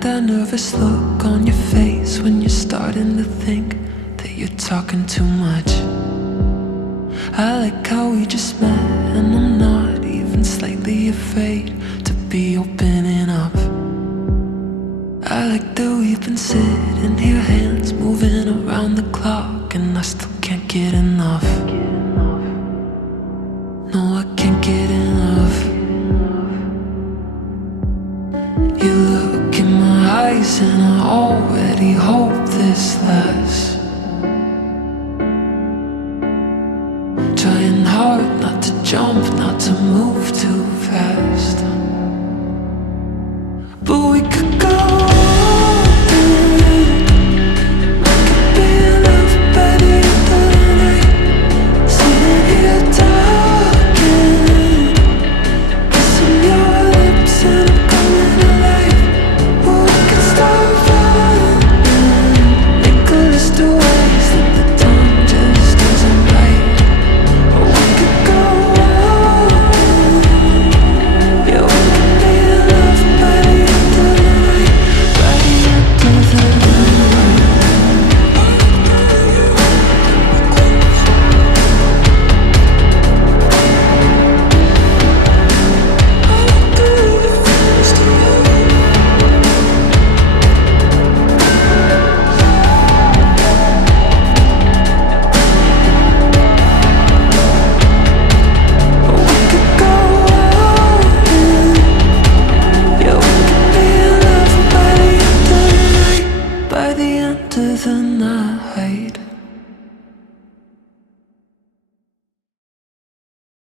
that nervous look on your face when you're starting to think that you're talking too much. I like how we just met, and I'm not even slightly afraid to be opening up. I like that we've been sitting here, hands moving around the clock, and I still can't get enough. No, I can't get enough. You look in my eyes and I already hope this lasts. Trying hard not to jump, not to move too fast.